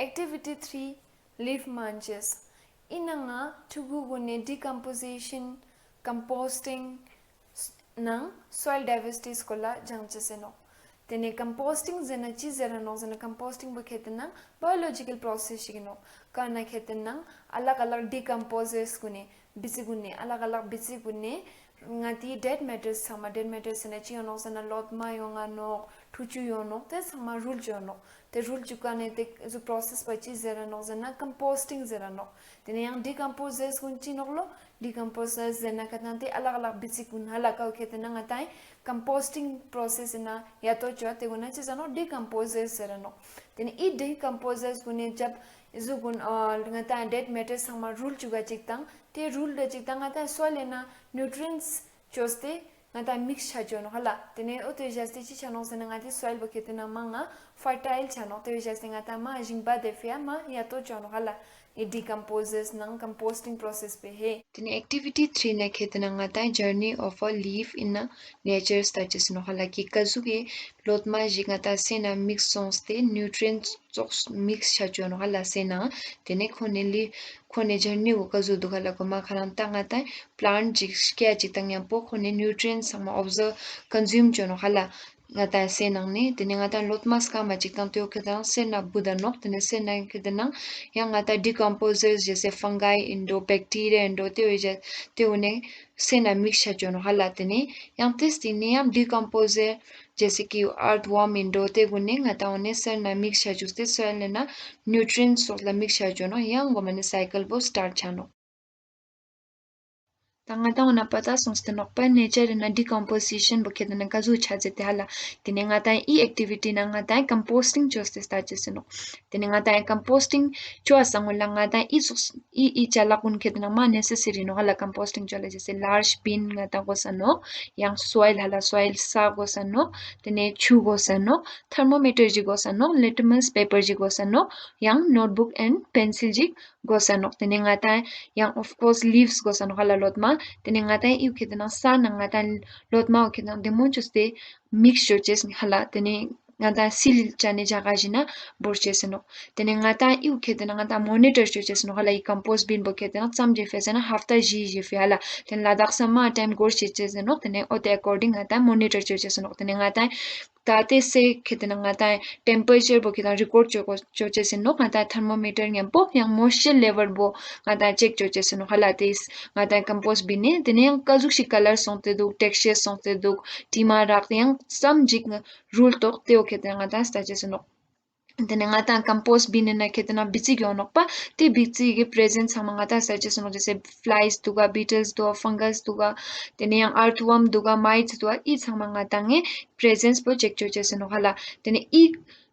Activity 3 Leaf Munchers. Inanga tugugune decomposition, composting nang soil diversity skola jangcheseno. Tene composting zena chi zera no zena composting bo khetena biological process shigno kana khetena alag decomposers gune bisigune alag bisigune ngati dead matters sama dead matters na chi ono zena lot ma yonga no thuchu yono te sama rule jono te rule chukane te zo process pachi zera no zena composting zera no tene yang decomposers gunchi noklo decomposers zena katante alag bisikun halaka khetena ngatai composting process na ya to chwa te guna chi zano decomposers zera no tene I decomposers gune jab izugun ngata dead matters sama rule chuga chiktang te rule de chiktang ngata soil na nutrients choste ngata mix chajo no hala tene ote jaste chi chano sena ngati soil boketena manga fertile chano te jaste ngata ma jingba defia ma ya to chano hala e decomposes nang composting process pe he tene activity 3 na khetena ngata journey of a leaf in a nature stages no hala ki kazuge lotma jingata sena mix sonste nutrients mix chajo no hala sena tene khone journey ko kazu du hala ko ma khanan ta ngata plant jikya chitang ya po khone nutrients sama observe consume jono hala ngata senang ni tene ngata lotmas ka ma chikang tyo khedang sena budanok tene sena khedang yang ngata decomposers जैसे fungi indo bacteria indo te une sena mixture jono hala tene yang tes tine yam decomposer जैसे कि earthworm indo te gune ngata one sena mixture juste soil na nutrients of la mixture jono yang go mane cycle bo start chano tangata ona pata songste nokpa nature na decomposition bo kedana kazu chajete hala tine ngata I activity na ngata composting choste stages no tine ngata composting chwa sangula ngata I chala kun kedana ma necessary no hala composting chola jese large bin ngata go sano yang soil hala soil sa go sano tine chu go sano thermometer ji go sano litmus paper ji go sano yang notebook and pencil ji go sano tine ngata yang of course leaves go sano hala lotma tene ngatai iu khedana sa na ngatai lotma khedana demon chuste mixture ches hala tene ngata sil chane jaga jina borches no tene ngata iu khedana ngata monitor ches no hala I compost bin bo khedana cham je fesana hafta ji fe hala ten ladak sama time gor ches no tene ote according ngata monitor ches no tene ngata tate se khedana ngata temperature bo khedana record ches no ngata thermometer ngam bo yang moisture level bo ngata check ches no hala tes ngata compost bin ne tene yang kazuk shi color sonte du texture sonte du tima rak yang some jik rule tok te o khedana ngata stages no tene ngata compost bin na khedana bichi gyo nokpa te bichi ge presence samangata stages no jese flies duga beetles do fungus duga tene yang earthworm duga mites duga I samangata nge presence po check choches no hala tene I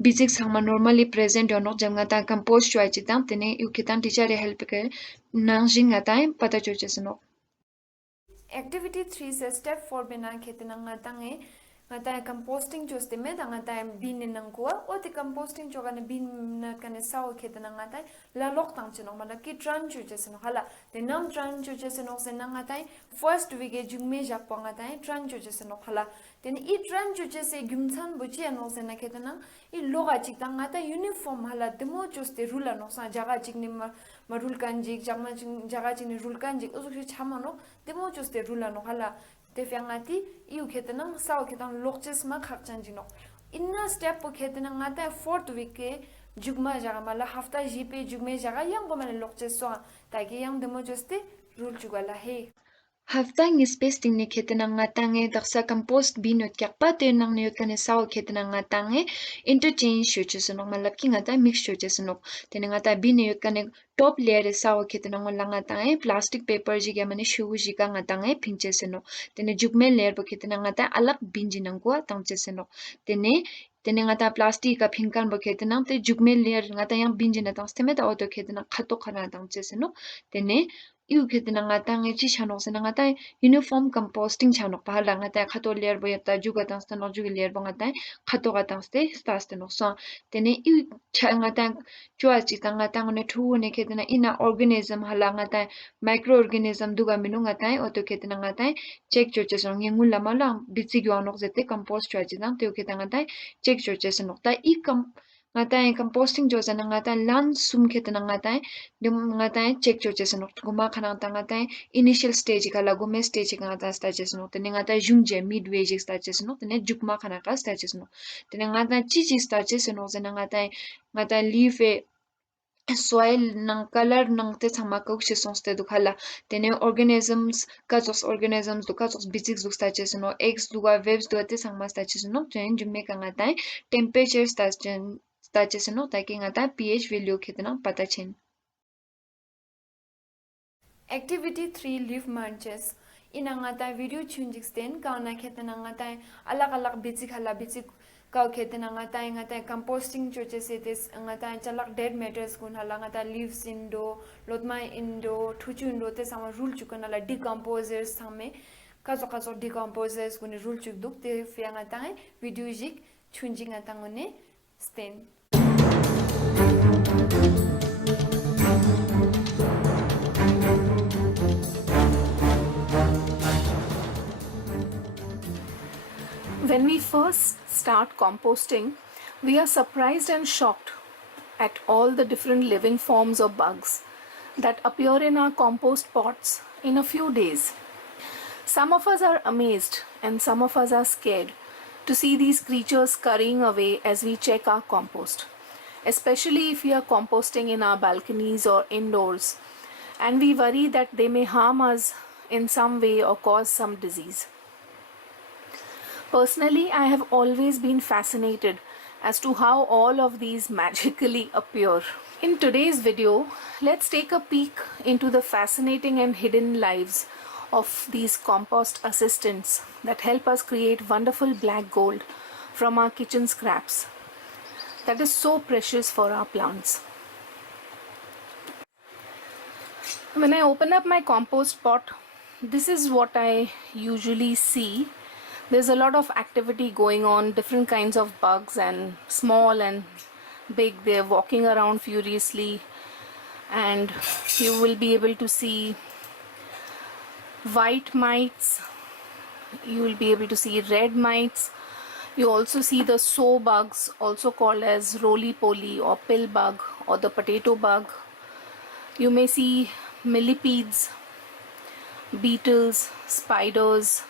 basic sama normally present or not jamngata compost choi chitam tene yu khitan teacher help ke nang jingata pata choches no activity 3 se step 4 bina khetena ngatange ngata composting choste me ngata bin nang ko o te composting choga ne bin na kane saw khetena ngata la lok tang chino mala ki tran chu ches no hala te nam tran chu ches no se nang ngata first week e jungme ja pa ngata tran chu ches no hala ten I tran chu ches e gumchan buchi no se na khetena I loga chik tang ngata uniform hala demo choste rula no sa jaga chik ni marul kanjik jaga chik ni rul kanjik usu chama no demo choste rula no hala te fyangati iu khetena saw khetang lokches ma khakchan jino inna step po khetena ngata fourth week ke jugma jaga mala hafta jipe jugme jaga yang go mane lokches so tagi yang demo joste rule jugala he Hafta ngi space ting ni khetena ngatange daksa compost bin ot kyakpa te nang ne kane saw khetena ngatange interchange shoches no malap ki ngata mix shoches no tene ngata bin ne kane top layer e saw khetena ngol ngatange plastic paper ji ga mane shu ji ka ngatange phingches no tene jukme layer bo khetena ngata alag bin ji nang ko tangches no tene ngata plastic ka phingkan bo khetena te jukme layer ngata yang bin ji na tangste me ta auto khetena khato khana tangches no tene iu khetena ngata nge chi chanok sena ngata uniform composting chanok pa hala ngata khato layer bo yata juga tangsta no juga layer bo ngata khato ga tangste staste no so tene iu ngata chua chi tanga tang ne thu ne khetena ina organism hala ngata microorganism duga minu ngata auto khetena ngata check choche song ngul lama la bitsi gyo nok zete compost chua chi tang te khetena ngata check choche song ta ngatai composting jo jana ngatai lan sum khetana ngatai dim ngatai check jo chesano guma khana ta ngatai initial stage kala gume stage ka ngata sta chesano tene ngatai jungje midway je sta chesano tene jukma khana ka sta chesano tene ngatai chi sta chesano jana ngatai leaf e soil nang color nang te chama ka che sonste dukhala tene organisms du ka jos bisics du sta chesano eggs du ga waves du te sangma sta chesano tene jumme ka ngatai temperature sta chesano ta ki ngatai pH value khitna pata chen Activity 3 Leaf Munchers. Inangata video chunjik sten kauna khetanangata alak bitsik hala bitsik kau khetanangata ngata composting choche setes ngata chalak dead matters kun hala ngata leaves indo lotma indo thuchu indo te sama rule chukana la decomposers same kazo decomposers kun rule chuk duk te fya ngata video jik chunjik ngata ngone sten. When we first start composting, we are surprised and shocked at all the different living forms or bugs that appear in our compost pots in a few days. Some of us are amazed and some of us are scared to see these creatures scurrying away as we check our compost, especially if we are composting in our balconies or indoors, and we worry that they may harm us in some way or cause some disease. Personally, I have always been fascinated as to how all of these magically appear. In today's video, let's take a peek into the fascinating and hidden lives of these compost assistants that help us create wonderful black gold from our kitchen scraps that is so precious for our plants. When I open up my compost pot, this is what I usually see. There's a lot of activity going on, different kinds of bugs, and small and big. They're walking around furiously, and you will be able to see white mites, you will be able to see red mites. You also see the sow bugs, also called as roly-poly or pill bug or the potato bug. You may see millipedes, beetles, spiders.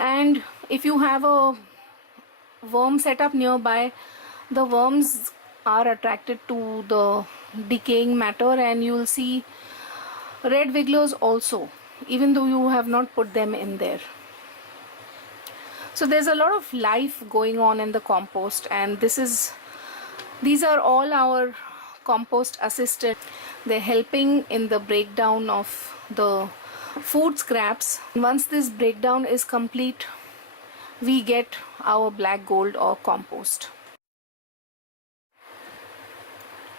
And if you have a worm setup nearby, the worms are attracted to the decaying matter, and you will see red wigglers also, even though you have not put them in there. So there's a lot of life going on in the compost, and these are all our compost assistants. They're helping in the breakdown of the food scraps. Once this breakdown is complete, we get our black gold or compost.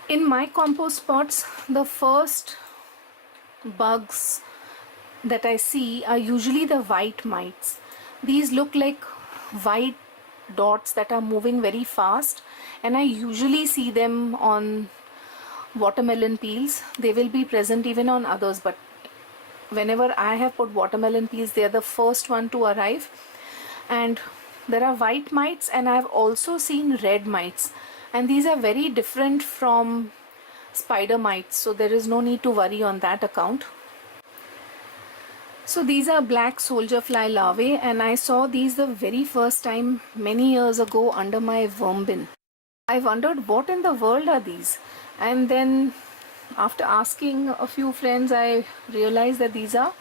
In my compost pots, the first bugs that I see are usually the white mites. These look like white dots that are moving very fast, and I usually see them on watermelon peels. They will be present even on others, but whenever I have put watermelon peels, they are the first one to arrive. And there are white mites, and I have also seen red mites, and these are very different from spider mites, so there is no need to worry on that account. So these are black soldier fly larvae, and I saw these the very first time many years ago under my worm bin. I wondered what in the world are these, and then after asking a few friends, I realized that these are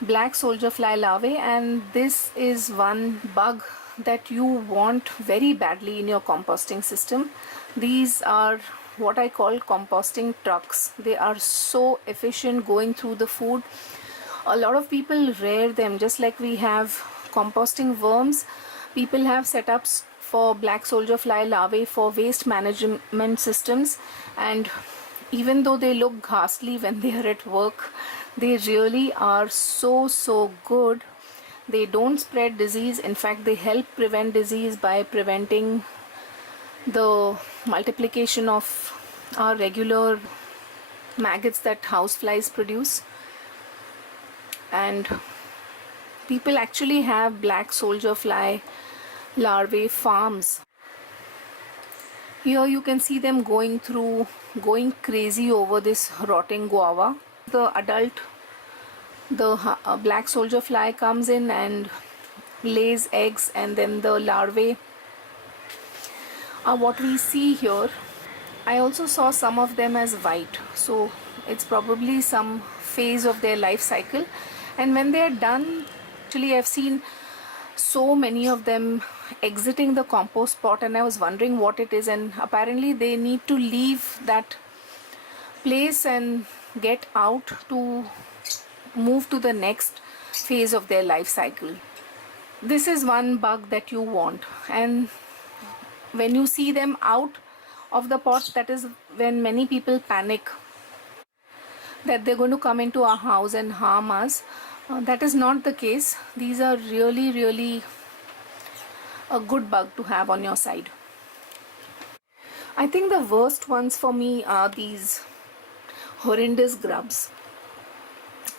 black soldier fly larvae, and this is one bug that you want very badly in your composting system. These are what I call composting trucks. They are so efficient going through the food. A lot of people rear them, just like we have composting worms. People have setups for black soldier fly larvae for waste management systems, and even though they look ghastly when they are at work, they really are so good. They don't spread disease. In fact, they help prevent disease by preventing the multiplication of our regular maggots that houseflies produce. And people actually have black soldier fly larvae farms. Here you can see them going crazy over this rotting guava. The adult, the black soldier fly comes in and lays eggs, and then the larvae are what we see here. I also saw some of them as white, so it's probably some phase of their life cycle. And when they are done, actually I've seen so many of them exiting the compost pot, and I was wondering what it is, and apparently they need to leave that place and get out to move to the next phase of their life cycle. This is one bug that you want, and when you see them out of the pot, that is when many people panic that they're going to come into our house and harm us. That is not the case. These are really a good bug to have on your side. I think the worst ones for me are these horrendous grubs.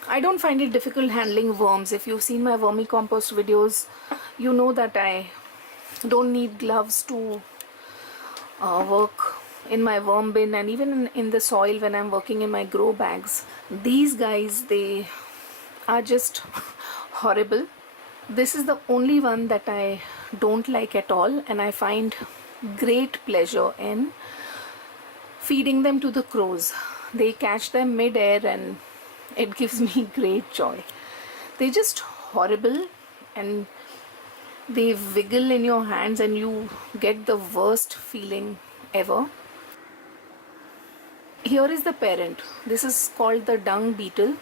I don't find it difficult handling worms. If you've seen my vermicompost videos, you know that I don't need gloves to work in my worm bin, and even in the soil when I'm working in my grow bags. These guys, they are just horrible. This is the only one that I don't like at all, and I find great pleasure in feeding them to the crows. They catch them mid-air and it gives me great joy. They're just horrible, and they wiggle in your hands and you get the worst feeling ever. Here is the parent. This is called the dung beetle,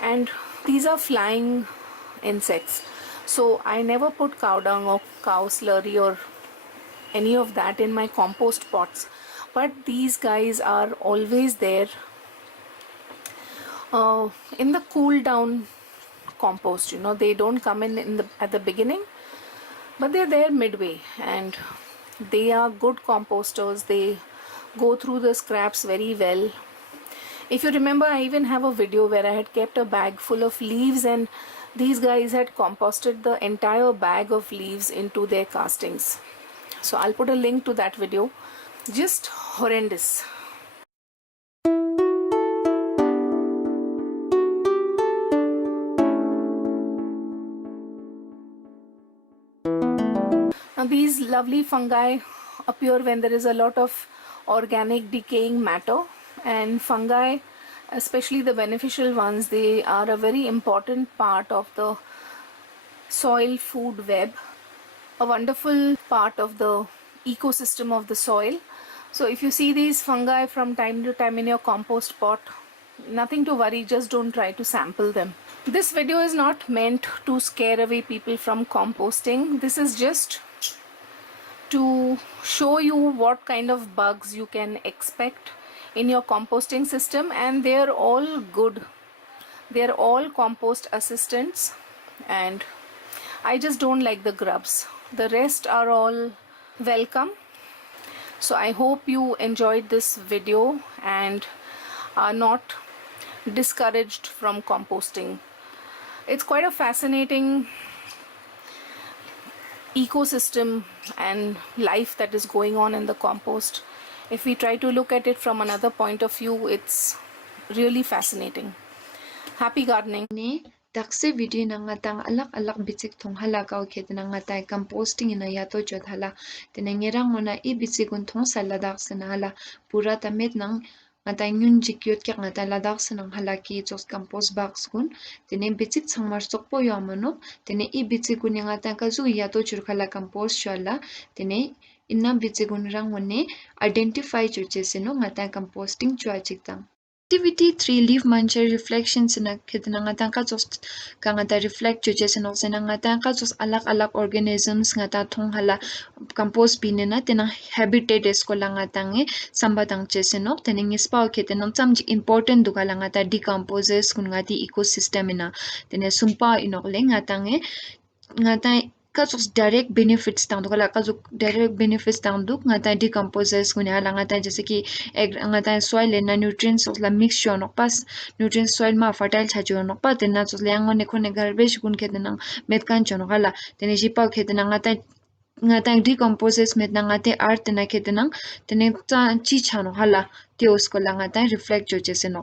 and these are flying insects. So I never put cow dung or cow slurry or any of that in my compost pots, but these guys are always there in the cool down compost. You know, they don't come in at the beginning, but they're there midway, and they are good composters. They go through the scraps very well. If you remember, I even have a video where I had kept a bag full of leaves, and these guys had composted the entire bag of leaves into their castings. So I'll put a link to that video. Just horrendous. Now these lovely fungi appear when there is a lot of organic decaying matter, and fungi, especially the beneficial ones, they are a very important part of the soil food web, a wonderful part of the ecosystem of the soil. So if you see these fungi from time to time in your compost pot, nothing to worry, just don't try to sample them. This video is not meant to scare away people from composting. This is just to show you what kind of bugs you can expect in your composting system, and they're all good. They're all compost assistants, and I just don't like the grubs. The rest are all welcome. So I hope you enjoyed this video and are not discouraged from composting. It's quite a fascinating ecosystem and life that is going on in the compost. If we try to look at it from another point of view, it's really fascinating. Happy gardening. Dakse video na nga tang alak bitsik thong hala ka okhet na nga tai composting ina ya to chot hala tenengerang mona I bitsikun thong sala dak sana hala pura tamet nang nga tai nyun jikyot kya nga tai ladak sanang hala ki chos compost box kun tene bitsik changmar sokpo yo amano tene I bitsikun nga tai ka zu ya to chur khala compost shala tene inna bitsikun rang mone identify chuche no nga tai composting chwa chiktang. Activity 3 leaf muncher reflections na kitna nga tang ka jos ka nga ta reflect chuches no sena nga tang ka jos alak organisms nga ta thong hala compost bin na tena habitat es ko la nga tang e sambatang chese no tening spa khete no cham important du kala nga ta decomposes kun nga ti ecosystem ina tene sumpa inok le nga tang e nga ta kasus direct benefits tang kala kasu direct benefits tang duk nga ta decomposers kun hala nga ta जैसे कि nga ta soil na nutrients la mix jo nok pas nutrients soil ma fertile cha jo nok pa ten na chos le ang ne khone garbage kun ke na met kan chon hala ten ji pa ke na nga ta nga ta decomposes met na nga te art na ke tenang tene cha chi chano hala teos ko la nga ta reflect jo cheseno